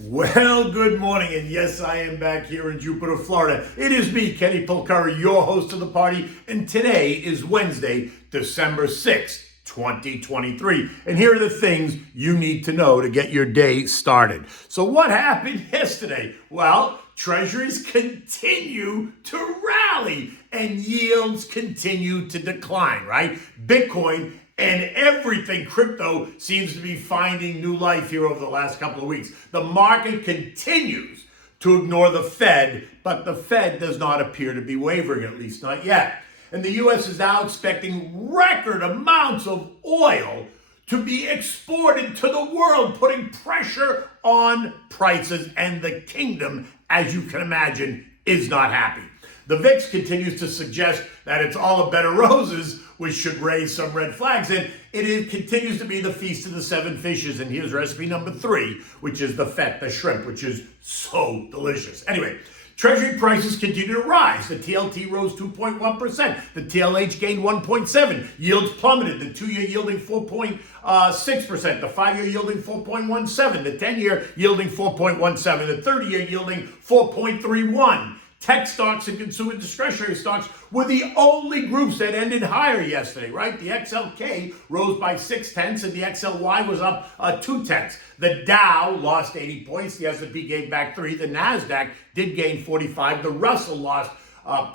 Well, good morning, and yes, I am back here in Jupiter, Florida. It is me, KennyPolcurry, your host of the party, and today is Wednesday, December 6th, 2023. And here are the things you need to know to get your day started. So what happened yesterday? Well, Treasuries continue to rally and yields continue to decline, right? Bitcoin and everything crypto seems to be finding new life here over the last couple of weeks. The market continues to ignore the Fed, but the Fed does not appear to be wavering, at least not yet. And the U.S. is now expecting record amounts of oil to be exported to the world, putting pressure on prices, and the kingdom, as you can imagine, is not happy. The VIX continues to suggest that it's all a bed of roses, which should raise some red flags. And it continues to be the feast of the seven fishes. And here's recipe number 3, which is the Feta shrimp, which is so delicious. Anyway, Treasury prices continue to rise. The TLT rose 2.1%. The TLH gained 1.7%. Yields plummeted. The 2-year yielding 4.6%. The 5-year yielding 4.17%. The 10-year yielding 4.17%. The 30-year yielding 4.31%. Tech stocks and consumer discretionary stocks were the only groups that ended higher yesterday, right? The XLK rose by 0.6 and the XLY was up 0.2. The Dow lost 80 points. The S&P gave back 3. The NASDAQ did gain 45. The Russell lost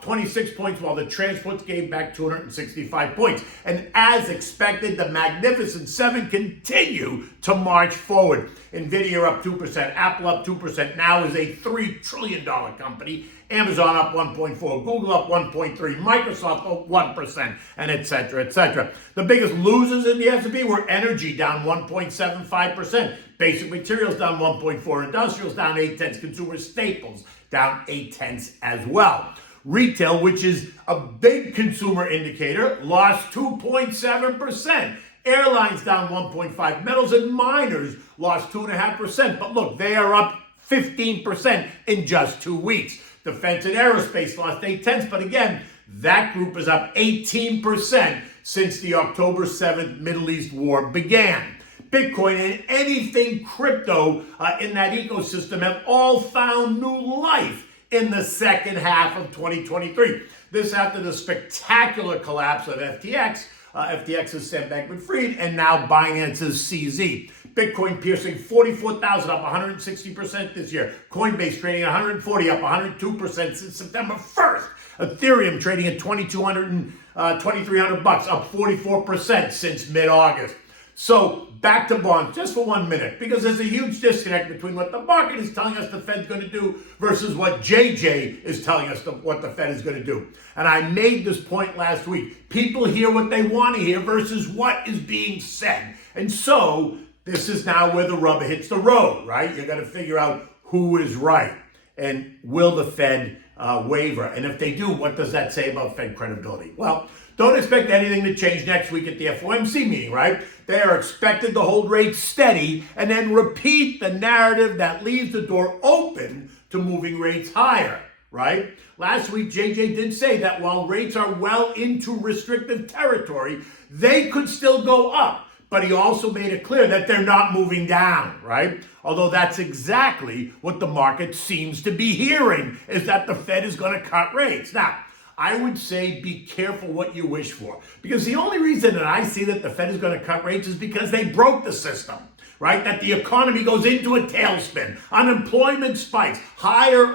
26 points, while the transports gave back 265 points. And as expected, the Magnificent Seven continue to march forward. Nvidia up 2%, Apple up 2%, now is a $3 trillion company. Amazon up 1.4, Google up 1.3, Microsoft up 1%, and et cetera, et cetera. The biggest losers in the S&P were energy down 1.75%, basic materials down 1.4%, industrials down 0.8%, consumer staples down 0.8% as well. Retail, which is a big consumer indicator, lost 2.7%. Airlines down 1.5%. Metals and miners lost 2.5%. But look, they are up 15% in just 2 weeks. Defense and aerospace lost 0.8%. But again, that group is up 18% since the October 7th Middle East war began. Bitcoin and anything crypto in that ecosystem have all found new life in the second half of 2023. This after the spectacular collapse of FTX, FTX's Sam Bankman-Fried, and now Binance's CZ. Bitcoin piercing 44,000, up 160% this year. Coinbase trading at 140, up 102% since September 1st. Ethereum trading at $2,300, up 44% since mid-August. So back to bonds just for 1 minute, because there's a huge disconnect between what the market is telling us the Fed's going to do versus what JJ is telling us what the Fed is going to do. And I made this point last week. People hear what they want to hear versus what is being said. And so this is now where the rubber hits the road, right? You got to figure out who is right. And will the Fed waver? And if they do, what does that say about Fed credibility? Well, don't expect anything to change next week at the FOMC meeting, right? They are expected to hold rates steady and then repeat the narrative that leaves the door open to moving rates higher, right? Last week, JJ did say that while rates are well into restrictive territory, they could still go up. But he also made it clear that they're not moving down, right? Although that's exactly what the market seems to be hearing, is that the Fed is going to cut rates. Now, I would say be careful what you wish for, because the only reason that I see that the Fed is going to cut rates is because they broke the system, right? That the economy goes into a tailspin, unemployment spikes, higher,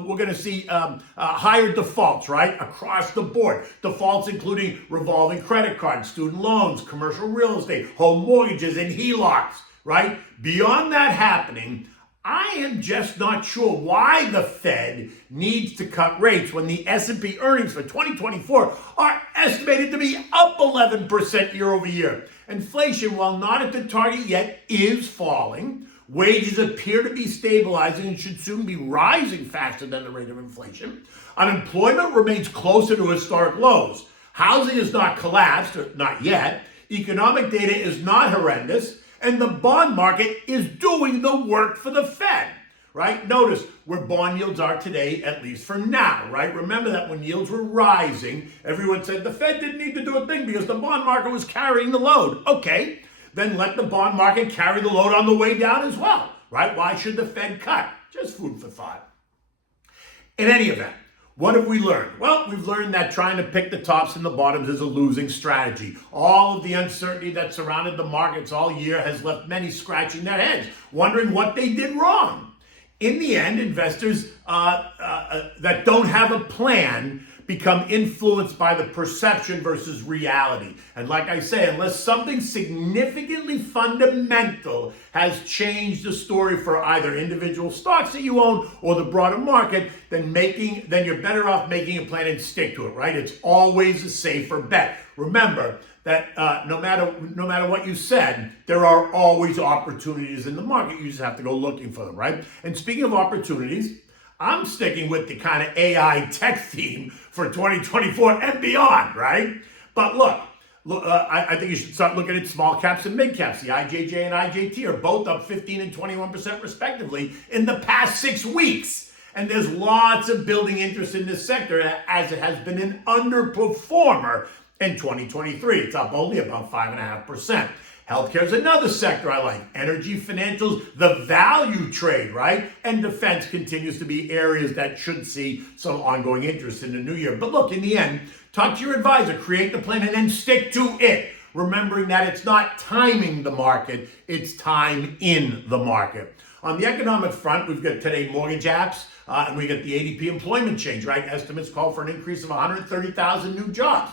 we're going to see higher defaults, right? Across the board. Defaults including revolving credit cards, student loans, commercial real estate, home mortgages, and HELOCs, right? Beyond that happening, I am just not sure why the Fed needs to cut rates when the S&P earnings for 2024 are estimated to be up 11% year over year. Inflation, while not at the target yet, is falling. Wages appear to be stabilizing and should soon be rising faster than the rate of inflation. Unemployment remains closer to historic lows. Housing has not collapsed, or not yet. Economic data is not horrendous. And the bond market is doing the work for the Fed, right? Notice where bond yields are today, at least for now, right? Remember that when yields were rising, everyone said the Fed didn't need to do a thing because the bond market was carrying the load. Okay, then let the bond market carry the load on the way down as well, right? Why should the Fed cut? Just food for thought. In any event, what have we learned? Well, we've learned that trying to pick the tops and the bottoms is a losing strategy. All of the uncertainty that surrounded the markets all year has left many scratching their heads, wondering what they did wrong. In the end, investors that don't have a plan become influenced by the perception versus reality. And like I say, unless something significantly fundamental has changed the story for either individual stocks that you own or the broader market, then you're better off making a plan and stick to it, right? It's always a safer bet. Remember that no matter what you said, there are always opportunities in the market. You just have to go looking for them, right? And speaking of opportunities, I'm sticking with the kind of AI tech theme for 2024 and beyond, right? But look, I think you should start looking at small caps and mid caps. The IJJ and IJT are both up 15 and 21% respectively in the past 6 weeks. And there's lots of building interest in this sector as it has been an underperformer in 2023. It's up only about 5.5%. Healthcare is another sector I like. Energy, financials, the value trade, right? And defense continues to be areas that should see some ongoing interest in the new year. But look, in the end, talk to your advisor, create the plan, and then stick to it. Remembering that it's not timing the market, it's time in the market. On the economic front, we've got today mortgage apps, and we got the ADP employment change, right? Estimates call for an increase of 130,000 new jobs.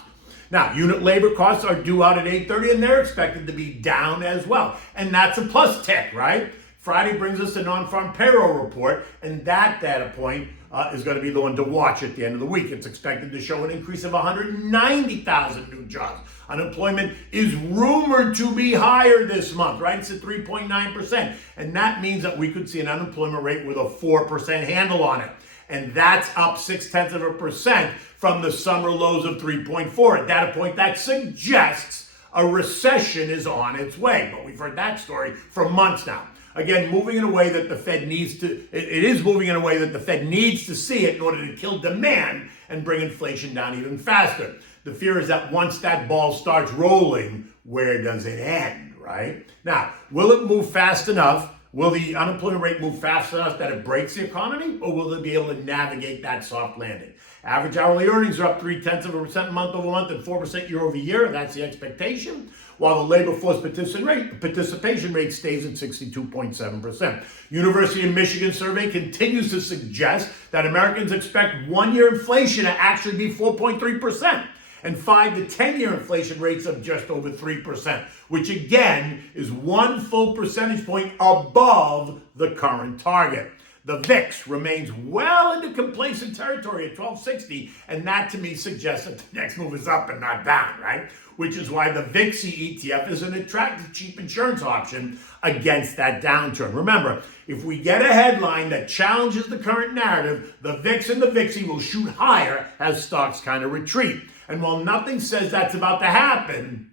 Now, unit labor costs are due out at 8:30, and they're expected to be down as well. And that's a plus tick, right? Friday brings us a non-farm payroll report, and that data point is going to be the one to watch at the end of the week. It's expected to show an increase of 190,000 new jobs. Unemployment is rumored to be higher this month, right? It's at 3.9%. And that means that we could see an unemployment rate with a 4% handle on it. And that's up 0.6% from the summer lows of 3.4, a data point that suggests a recession is on its way. But we've heard that story for months now. Again, moving in a way that the Fed needs to, it is moving in a way that the Fed needs to see it in order to kill demand and bring inflation down even faster. The fear is that once that ball starts rolling, where does it end, right? Now, will it move fast enough? Will the unemployment rate move fast enough that it breaks the economy, or will it be able to navigate that soft landing? Average hourly earnings are up 0.3% month over month and 4% year over year. That's the expectation, while the labor force participation rate stays at 62.7%. University of Michigan survey continues to suggest that Americans expect one-year inflation to actually be 4.3%. And 5 to 10-year inflation rates of just over 3%, which again is 1 full percentage point above the current target. The VIX remains well into complacent territory at 1260, and that to me suggests that the next move is up and not down, right? Which is why the VIXY ETF is an attractive, cheap insurance option against that downturn. Remember, if we get a headline that challenges the current narrative, the VIX and the VIXY will shoot higher as stocks kind of retreat. And while nothing says that's about to happen,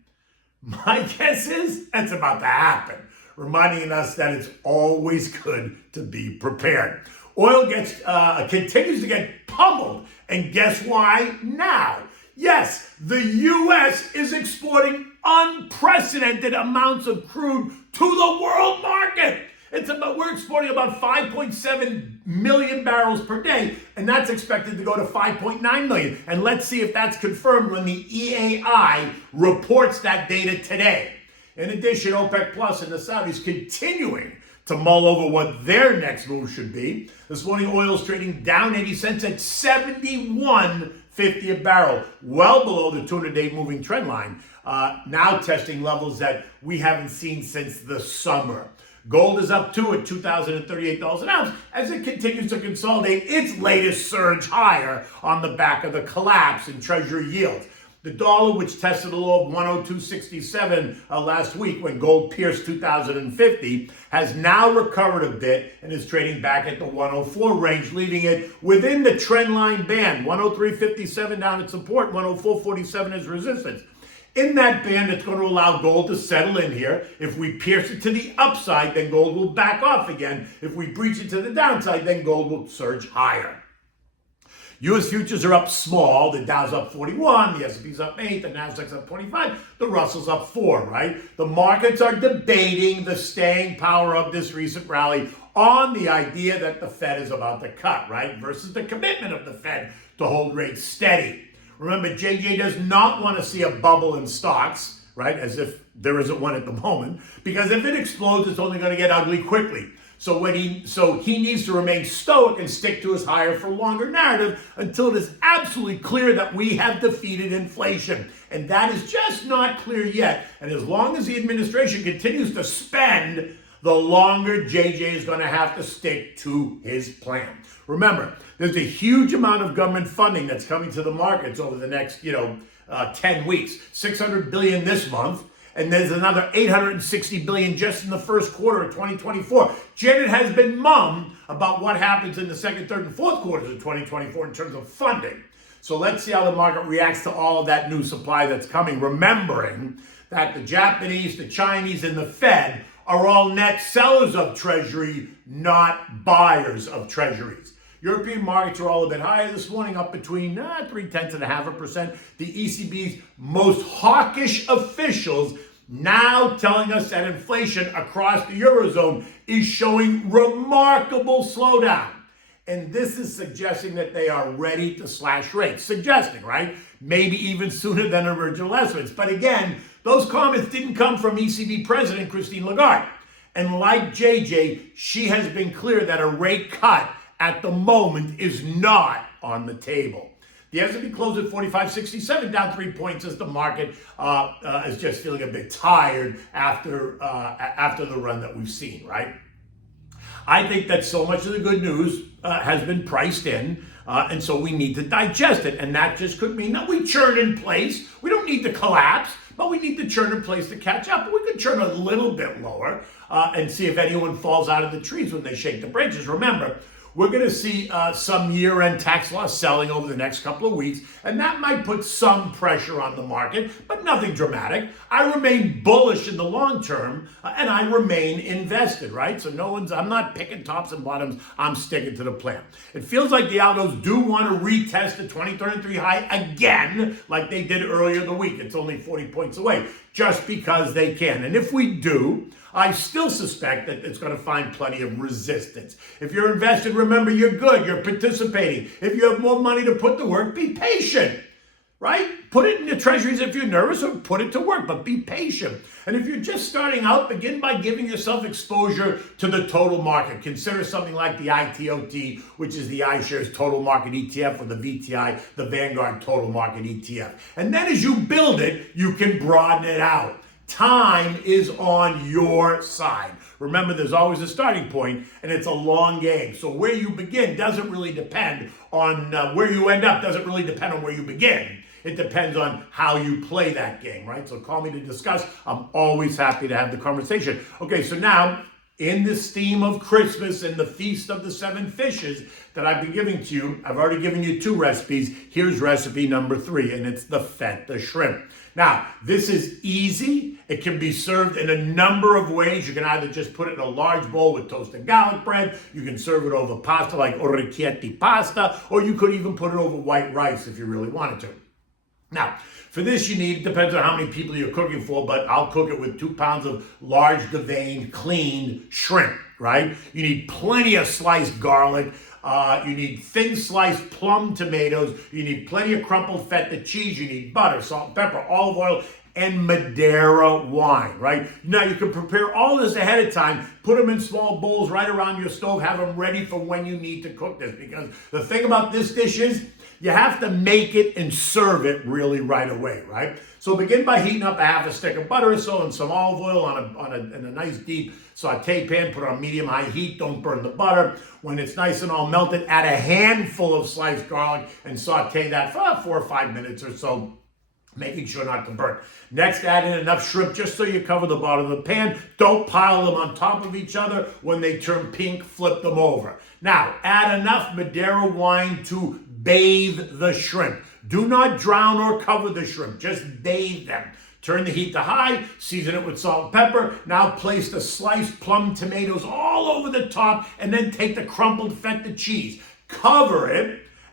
my guess is that's about to happen, reminding us that it's always good to be prepared. Oil continues to get pummeled, and guess why now? Yes, the U.S. is exporting unprecedented amounts of crude to the world market. We're exporting about 5.7 million barrels per day, and that's expected to go to 5.9 million. And let's see if that's confirmed when the EAI reports that data today. In addition, OPEC Plus and the Saudis continuing to mull over what their next move should be. This morning, oil is trading down 80 cents at $71.50 a barrel, well below the 200-day moving trend line, now testing levels that we haven't seen since the summer. Gold is up too at $2,038 an ounce as it continues to consolidate its latest surge higher on the back of the collapse in Treasury yields. The dollar, which tested a low of 102.67 last week when gold pierced 2,050, has now recovered a bit and is trading back at the 104 range, leaving it within the trend line band. 103.57 down at support, 104.47 as resistance. In that band, it's going to allow gold to settle in here. If we pierce it to the upside, then gold will back off again. If we breach it to the downside, then gold will surge higher. U.S. futures are up small. The Dow's up 41, the S&P's up 8, the Nasdaq's up 25, the Russell's up 4, right? The markets are debating the staying power of this recent rally on the idea that the Fed is about to cut, right? Versus the commitment of the Fed to hold rates steady. Remember, JJ does not want to see a bubble in stocks, right? As if there isn't one at the moment, because if it explodes, it's only going to get ugly quickly. So he needs to remain stoic and stick to his higher for longer narrative until it is absolutely clear that we have defeated inflation. And that is just not clear yet. And as long as the administration continues to spend, the longer JJ is going to have to stick to his plan. Remember, there's a huge amount of government funding that's coming to the markets over the next, 10 weeks. $600 billion this month. And there's another $860 billion just in the first quarter of 2024. Janet has been mum about what happens in the second, third, and fourth quarters of 2024 in terms of funding. So let's see how the market reacts to all of that new supply that's coming, remembering that the Japanese, the Chinese, and the Fed are all net sellers of Treasury, not buyers of Treasuries. European markets are all a bit higher this morning, up between 0.3%. The ECB's most hawkish officials now telling us that inflation across the Eurozone is showing remarkable slowdown. And this is suggesting that they are ready to slash rates. Suggesting, right? Maybe even sooner than original estimates. But again, those comments didn't come from ECB President Christine Lagarde. And like JJ, she has been clear that a rate cut at the moment is not on the table. The S&P closed at 45.67, down 3 points as the market is just feeling a bit tired after the run that we've seen, right? I think that so much of the good news has been priced in, and so we need to digest it. And that just could mean that we churn in place. We don't need to collapse, but we need to churn in place to catch up. We could churn a little bit lower and see if anyone falls out of the trees when they shake the branches. Remember, we're going to see some year-end tax loss selling over the next couple of weeks, and that might put some pressure on the market, but nothing dramatic. I remain bullish in the long term, and I remain invested, right? So I'm not picking tops and bottoms. I'm sticking to the plan. It feels like the algos do want to retest the 2023 high again, like they did earlier in the week. It's only 40 points away, just because they can. And if we do, I still suspect that it's going to find plenty of resistance. If you're invested, remember you're good, you're participating. If you have more money to put to work, be patient, right? Put it in the treasuries if you're nervous, or put it to work, but be patient. And if you're just starting out, begin by giving yourself exposure to the total market. Consider something like the ITOT, which is the iShares Total Market ETF, or the VTI, the Vanguard Total Market ETF. And then as you build it, you can broaden it out. Time is on your side. Remember, there's always a starting point, and it's a long game. So where you begin doesn't really depend on where you end up, doesn't really depend on where you begin. It depends on how you play that game, right? So call me to discuss. I'm always happy to have the conversation. Okay, so now, in this theme of Christmas and the Feast of the Seven Fishes that I've been giving to you, I've already given you 2 recipes. Here's recipe number 3, and it's the Feta shrimp. Now, this is easy. It can be served in a number of ways. You can either just put it in a large bowl with toasted garlic bread. You can serve it over pasta like orecchietti pasta, or you could even put it over white rice if you really wanted to. Now, for this you need, it depends on how many people you're cooking for, but I'll cook it with 2 pounds of large deveined, cleaned shrimp, right? You need plenty of sliced garlic. You need thin sliced plum tomatoes. You need plenty of crumpled feta cheese. You need butter, salt, and pepper, olive oil, and Madeira wine, right? Now, you can prepare all this ahead of time, put them in small bowls right around your stove, have them ready for when you need to cook this, because the thing about this dish is you have to make it and serve it really right away, right? So begin by heating up a half a stick of butter or so and some olive oil in a nice deep saute pan. Put it on medium-high heat. Don't burn the butter. When it's nice and all melted, add a handful of sliced garlic and saute that for 4 or 5 minutes or so, making sure not to burn. Next, add in enough shrimp just so you cover the bottom of the pan. Don't pile them on top of each other. When they turn pink, flip them over. Now, add enough Madeira wine to bathe the shrimp. Do not drown or cover the shrimp. Just bathe them. Turn the heat to high, season it with salt and pepper. Now place the sliced plum tomatoes all over the top, and then take the crumpled feta cheese. Cover it